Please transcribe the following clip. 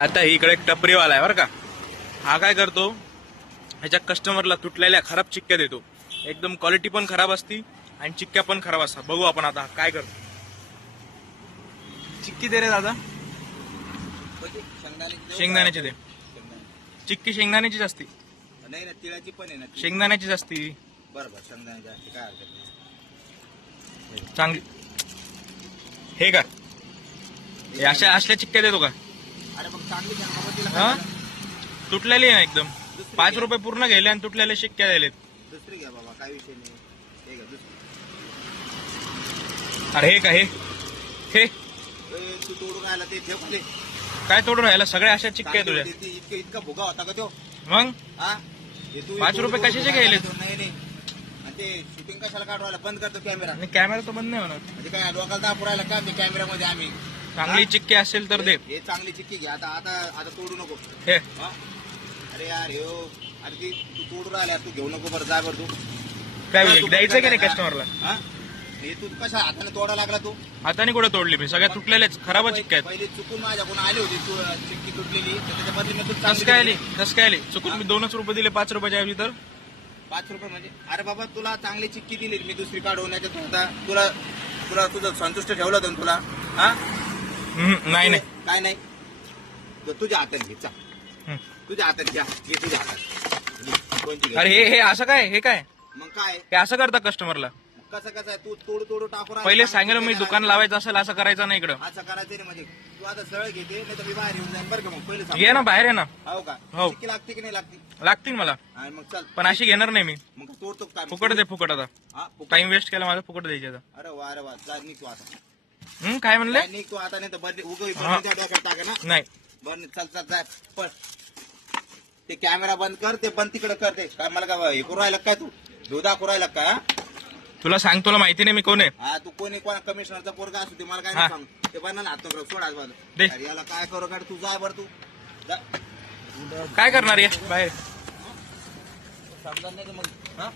आता इकडे एक टपरीवाला आहे बरं का. हा काय करतो, ह्याच्या कस्टमरला तुटलेल्या खराब चिक्क्या देतो. एकदम क्वालिटी पण खराब असती आणि चिक्क्या पण खराब असतात. बघू आपण आता काय करतो. चिक्की दे रे दादा. शेंगदाण्याची दे. चिक्की शेंगदाण्याचीच असती. नाही ना, तिळाची पण आहे ना. शेंगदाण्याचीच असती. बरोबर, शेंगदाण्याची काय हरकत नाही. चांगली हे का, हे अशा असल्या चिक्क्या देतो का? अरे मग चांगली घ्या बाबा, तिला हा काय झालं? तुटलेली आहे ना एकदम. 5 रुपये पूर्ण घ्यायले आणि तुटलेल्या शिक्क्या द्यायलेत. दुसरी घ्या बाबा, काय विषय नाही. हे घ्या दुसरी. अरे हे का, हे ए, तू तोडून आला ते ठेव खाली. काय तोडून राहिला? सगळ्या अशा चिक्क्या आहे तुझ्या. इतका भुगा होता का तो? मग हा, हे तू 5 रुपये कशाचे घ्यायले? नाही नाही. आणि ते शूटिंग कशाला काढवायला? बंद करतो कॅमेरा. आणि कॅमेरा तर बंद नाही होणार. म्हणजे काय लोकांना दाखवायला का ते कॅमेऱ्यामध्ये आम्ही? चांगली चिक्की असेल तर दे. हे चांगली चिक्की घ्या. आता आता आता तोडू नको. हे हा? अरे यार अरे ती तू तोडून राहिला, तू घेऊ नको. बरं जा बरं तू. काय द्यायचं की नाही कस्टमरला? हा? हे तू कशा हाताने तोडा लागला तू? हाताने कुठं तोडली मी? सगळ्या तुटलेल्याच खराब चिक्क्या आहेत. पहिले चुकून माझ्याकडून आली होती तू चिक्की तुटलेली, तर त्याच्यामध्ये मी तुला कस काय आली? कस काय आली? चुकून मी 2च रुपये दिले 5 रुपयाच्या ऐवजी तर. 5 रुपये म्हणजे? अरे बाबा, तुला चांगली चिक्की दिली मी दुसरी काढून. याच्यात तुला तुला तुझं संतुष्ट ठेवलं होतं ना तुला. हा, नाही नाही. काय नाही, तुझ्या हातात घे. चा हम्म. तुझ्या हातात घ्या. घे तुझ्या हातात. कोणती घे? अरे हे असं काय? हे काय? मग काय हे असं करता कस्टमरला? कसं कसं आहे? तू तोडू तोडू टाकू राहिला. पहिले सांगेल मी, दुकान लावायचं असेल असं करायचं नाही इकडं. असं करायचं नाही. म्हणजे तू आता सरळ घेते, नाही तर मी बाहेर येऊन जाईन बरं का. मग पहिले सांग. ये ना, बाहेर आहे ना. हो का? हो. चिक्की लागते की नाही लागते? लागतील मला, आणि मग चल. पण अशी घेणार नाही मी. मग तोडतो का? फुकट दे, फुकट आता. हा, फुकट. टाइम वेस्ट केला माझा, फुकट द्यायचे आता. अरे वा, अरे वा. जा निघ तू आता. काय म्हणले? निघ तू आता, नाही तर बदली हा. टाका ना. नाही. बरं चल चल जाय पण. ते कॅमेरा बंद कर. ते बंद तिकडे कर. ते काय मला काय हे करू राहिला काय तू? दुधा करू राहिला का? तुला सांग, तुला माहिती नाही मी कोण आहे. हा, तू कोणी कोणा कमिशनरचा पोरगा असू ते मला काय हा. नाही सांग. ते बंद ना हात नको सोड आज दे. बाजू. अरे याला काय करू का? तू जाय बरं तू जा. काय करणार आहे बाहेर? समजा नाही का मग? हा,